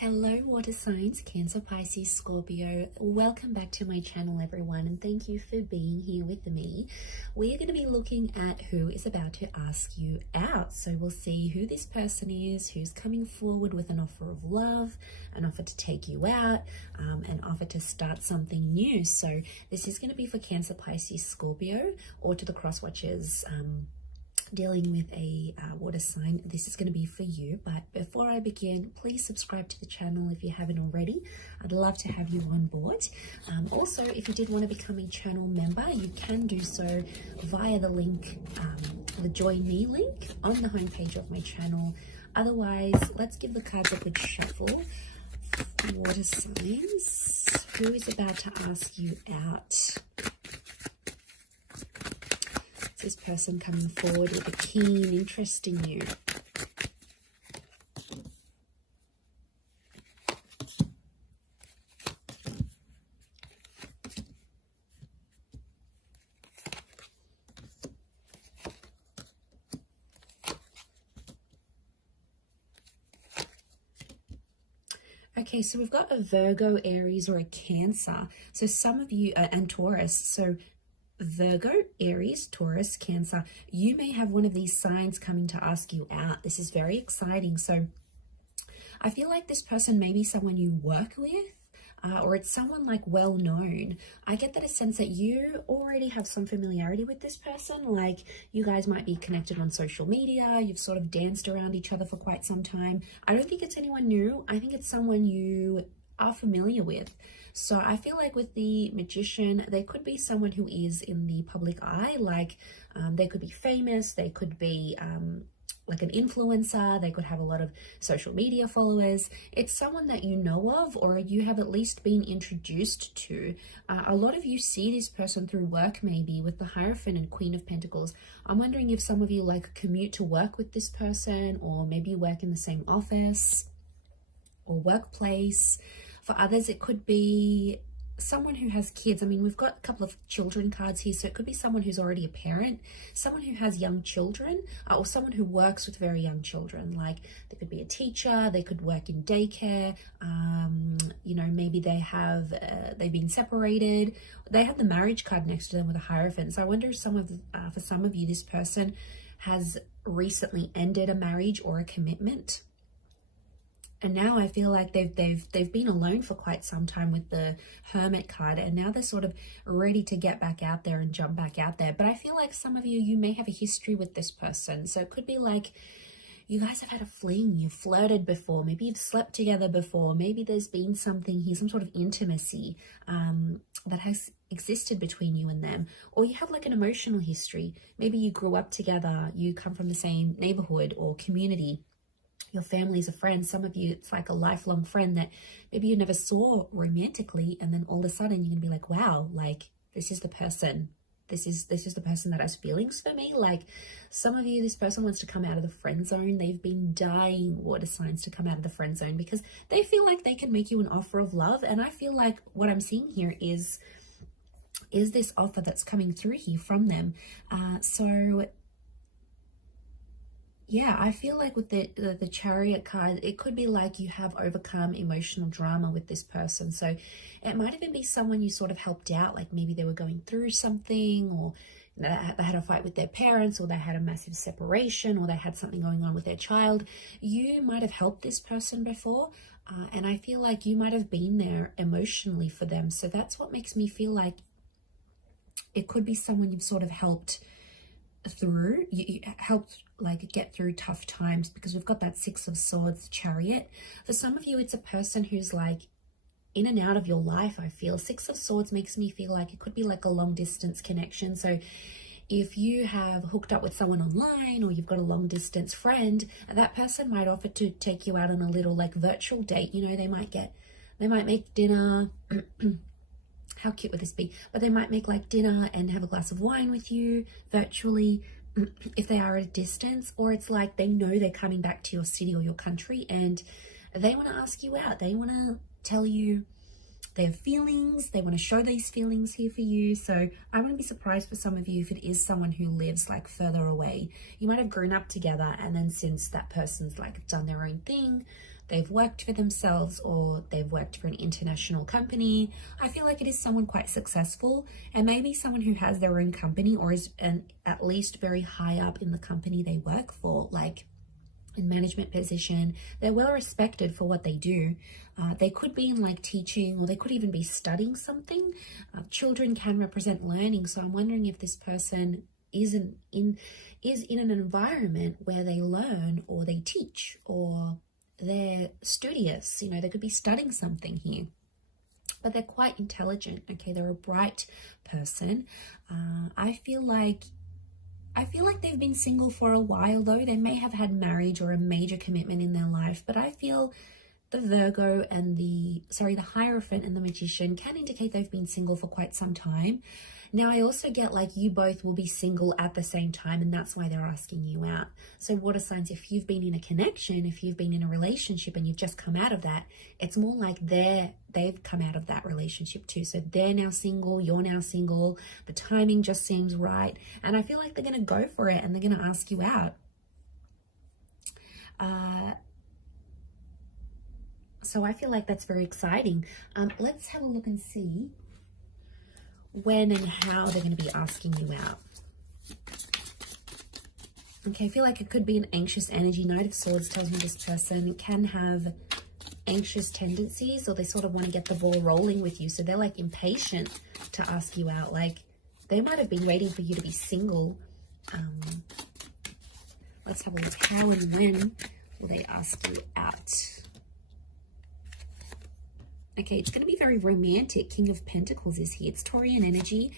Hello water signs, Cancer, Pisces, Scorpio. Welcome back to my channel everyone, and thank you for being here with me. We are going to be looking at who is about to ask you out. So we'll see who this person is, who's coming forward with an offer of love, an offer to take you out, an offer to start something new. So this is going to be for Cancer, Pisces, Scorpio, or to the cross watchers dealing with a water sign. This is going to be for you. But before I begin, please subscribe to the channel if you haven't already. I'd love to have you on board. Also, if you did want to become a channel member, you can do so via the link, the join me link on the homepage of my channel. Otherwise, let's give the cards a good shuffle. Water signs, who is about to ask you out? This person coming forward with a keen interest in you. Okay, so we've got a Virgo, Aries, or a Cancer. So some of you, and Taurus. So Virgo, Aries, Taurus, Cancer, you may have one of these signs coming to ask you out. This is very exciting. So I feel like this person may be someone you work with, or it's someone like well known. I get that a sense that you already have some familiarity with this person, like you guys might be connected on social media, you've sort of danced around each other for quite some time. I don't think it's anyone new. I think it's someone you are familiar with. So I feel like with the Magician, they could be someone who is in the public eye, like they could be famous, they could be like an influencer, they could have a lot of social media followers. It's someone that you know of, or you have at least been introduced to. A lot of you see this person through work, maybe with the Hierophant and Queen of Pentacles. I'm wondering if some of you like commute to work with this person, or maybe you work in the same office or workplace. For others, it could be someone who has kids. I mean, we've got a couple of children cards here, so it could be someone who's already a parent, someone who has young children, or someone who works with very young children. Like they could be a teacher, they could work in daycare, you know, maybe they have, they've been separated. They have the marriage card next to them with a Hierophant. So I wonder if for some of you, this person has recently ended a marriage or a commitment. And now I feel like they've been alone for quite some time with the Hermit card, and now they're sort of ready to get back out there and jump back out there. But I feel like some of you may have a history with this person. So it could be like you guys have had a fling, you've flirted before, maybe you've slept together before, maybe there's been something here, some sort of intimacy that has existed between you and them. Or you have like an emotional history. Maybe you grew up together, you come from the same neighborhood or community. Your family's a friend. Some of you, it's like a lifelong friend that maybe you never saw romantically, and then all of a sudden you're gonna be like, wow, like this is the person. This is the person that has feelings for me. Like some of you, this person wants to come out of the friend zone. They've been dying, water signs, to come out of the friend zone because they feel like they can make you an offer of love. And I feel like what I'm seeing here is this offer that's coming through here from them. Yeah, I feel like with the Chariot card, it could be like you have overcome emotional drama with this person. So it might even be someone you sort of helped out, like maybe they were going through something, or they had a fight with their parents, or they had a massive separation, or they had something going on with their child. You might have helped this person before, and I feel like you might have been there emotionally for them. So that's what makes me feel like it could be someone you've sort of helped through, you helped like get through tough times, because we've got that Six of Swords, Chariot. For some of you, it's a person who's like in and out of your life. I feel Six of Swords makes me feel like it could be like a long distance connection. So if you have hooked up with someone online, or you've got a long distance friend, that person might offer to take you out on a little like virtual date. You know, they might make dinner. How cute would this be? But they might make like dinner and have a glass of wine with you virtually if they are at a distance. Or it's like they know they're coming back to your city or your country and they want to ask you out. They want to tell you their feelings. They want to show these feelings here for you. So I wouldn't be surprised for some of you if it is someone who lives like further away. You might have grown up together, and then since that person's like done their own thing, they've worked for themselves or they've worked for an international company. I feel like it is someone quite successful, and maybe someone who has their own company or is at least very high up in the company they work for, like in management position. They're well respected for what they do. They could be in like teaching, or they could even be studying something. Children can represent learning, so I'm wondering if this person is in an environment where they learn or they teach or they're studious. You know, they could be studying something here, but they're quite intelligent. Okay, they're a bright person. I feel like they've been single for a while though. They may have had marriage or a major commitment in their life, but I feel the Virgo and the Hierophant and the Magician can indicate they've been single for quite some time. Now, I also get like you both will be single at the same time, and that's why they're asking you out. So water signs, if you've been in a connection, if you've been in a relationship and you've just come out of that, it's more like they've come out of that relationship too. So they're now single, you're now single. The timing just seems right. And I feel like they're going to go for it and they're going to ask you out. So I feel like that's very exciting. Let's have a look and see when and how they're going to be asking you out. Okay, I feel like it could be an anxious energy. Knight of Swords tells me this person can have anxious tendencies, or they sort of want to get the ball rolling with you. So they're like impatient to ask you out. Like they might have been waiting for you to be single. Let's have a look. How and when will they ask you out? Okay, it's going to be very romantic. King of Pentacles is here. It's Taurian energy.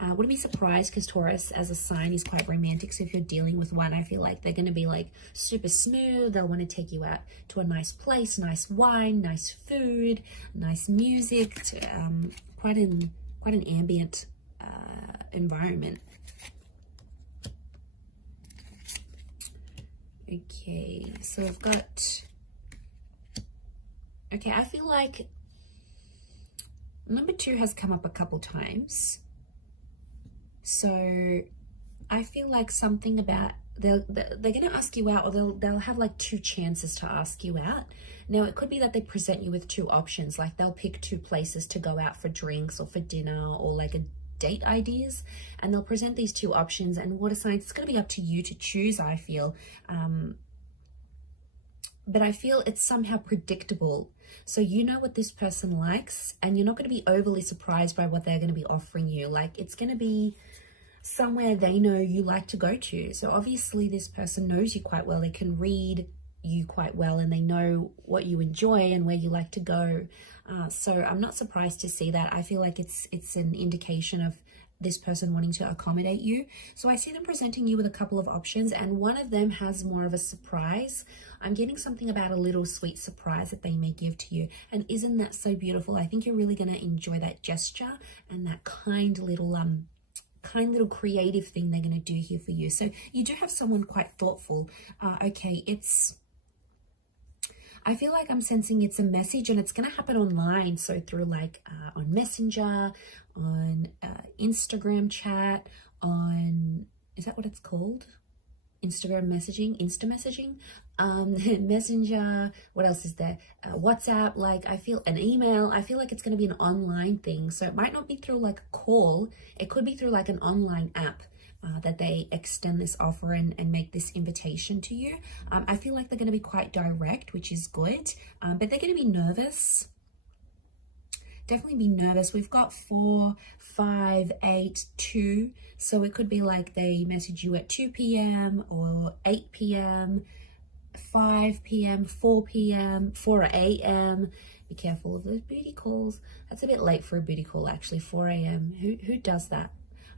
Wouldn't be surprised because Taurus as a sign is quite romantic. So if you're dealing with one, I feel like they're going to be like super smooth. They'll want to take you out to a nice place, nice wine, nice food, nice music, to, quite an ambient environment. Okay, so I've got, okay, I feel like number 2 has come up a couple times. So I feel like something about they're going to ask you out, or they'll have like 2 chances to ask you out. Now it could be that they present you with 2 options, like they'll pick 2 places to go out for drinks or for dinner or like a date ideas, and they'll present these 2 options, and water signs, it's going to be up to you to choose, I feel. But I feel it's somehow predictable. So you know what this person likes, and you're not going to be overly surprised by what they're going to be offering you. Like it's going to be somewhere they know you like to go to. So obviously this person knows you quite well. They can read you quite well, and they know what you enjoy and where you like to go. So I'm not surprised to see that. I feel like it's an indication of this person wanting to accommodate you. So I see them presenting you with a couple of options, and one of them has more of a surprise. I'm getting something about a little sweet surprise that they may give to you. And isn't that so beautiful? I think you're really going to enjoy that gesture and that kind little creative thing they're going to do here for you. So you do have someone quite thoughtful. Okay, I feel like I'm sensing it's a message, and it's going to happen online. So through like on Messenger, on Instagram chat, on, is that what it's called? Instagram messaging, Insta messaging, Messenger, what else is there? WhatsApp, like I feel an email. I feel like it's going to be an online thing. So it might not be through like a call. It could be through like an online app. That they extend this offer and make this invitation to you. I feel like they're going to be quite direct, which is good, but they're going to be nervous. Definitely be nervous. We've got 4, 5, 8, 2. So it could be like they message you at 2 p.m. or 8 p.m., 5 p.m., 4 p.m., 4 a.m. Be careful of those booty calls. That's a bit late for a booty call, actually, 4 a.m. Who does that?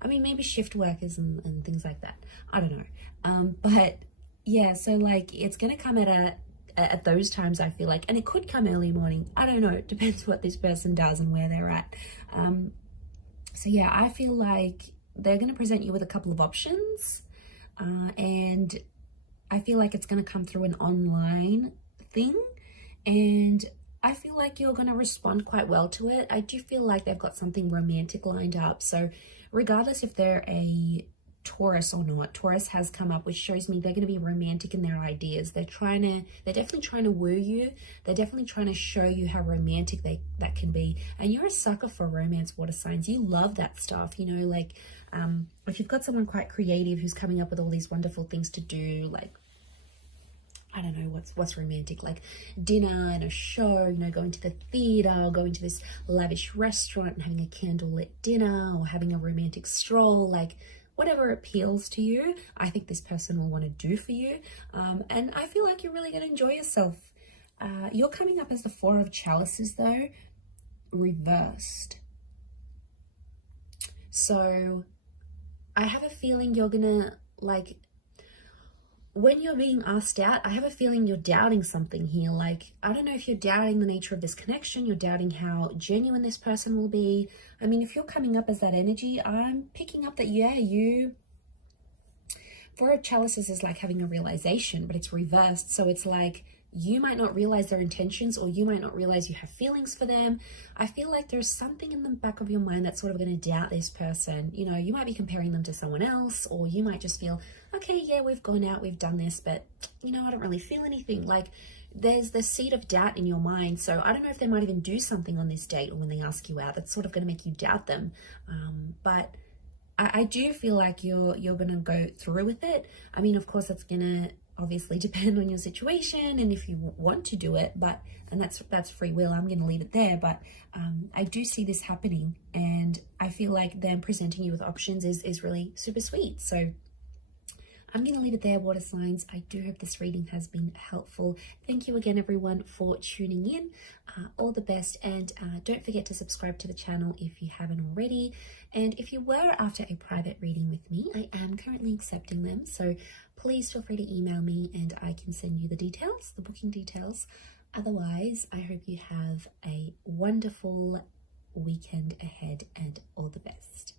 I mean, maybe shift workers and things like that. I don't know. But yeah, so like it's going to come at those times, I feel like, and it could come early morning. I don't know. It depends what this person does and where they're at. So yeah, I feel like they're going to present you with a couple of options. And I feel like it's going to come through an online thing. And I feel like you're going to respond quite well to it. I do feel like they've got something romantic lined up. So regardless if they're a Taurus or not, Taurus has come up, which shows me they're going to be romantic in their ideas. They're definitely trying to woo you. They're definitely trying to show you how romantic that can be. And you're a sucker for romance, water signs. You love that stuff, you know, like if you've got someone quite creative who's coming up with all these wonderful things to do, like, I don't know what's romantic, like dinner and a show, you know, going to the theater, or going to this lavish restaurant and having a candlelit dinner, or having a romantic stroll, like whatever appeals to you, I think this person will want to do for you. And I feel like you're really going to enjoy yourself. You're coming up as the Four of Chalices though, reversed. So I have a feeling you're gonna, like, when you're being asked out, I have a feeling you're doubting something here. Like, I don't know if you're doubting the nature of this connection, you're doubting how genuine this person will be. I mean, if you're coming up as that energy, I'm picking up that, yeah, Four of Chalices is like having a realization, but it's reversed. So it's like, you might not realize their intentions, or you might not realize you have feelings for them. I feel like there's something in the back of your mind that's sort of going to doubt this person. You know, you might be comparing them to someone else, or you might just feel, okay, yeah, we've gone out, we've done this, but you know, I don't really feel anything. Like, there's the seed of doubt in your mind. So I don't know if they might even do something on this date or when they ask you out that's sort of going to make you doubt them. But I do feel like you're going to go through with it. I mean, of course, it's going to obviously depend on your situation and if you want to do it, and that's free will. I'm going to leave it there, but I do see this happening, and I feel like them presenting you with options is really super sweet. So I'm going to leave it there, water signs. I do hope this reading has been helpful. Thank you again, everyone, for tuning in. All the best, and don't forget to subscribe to the channel if you haven't already. And if you were after a private reading with me, I am currently accepting them, so please feel free to email me and I can send you the details, the booking details. Otherwise, I hope you have a wonderful weekend ahead, and all the best.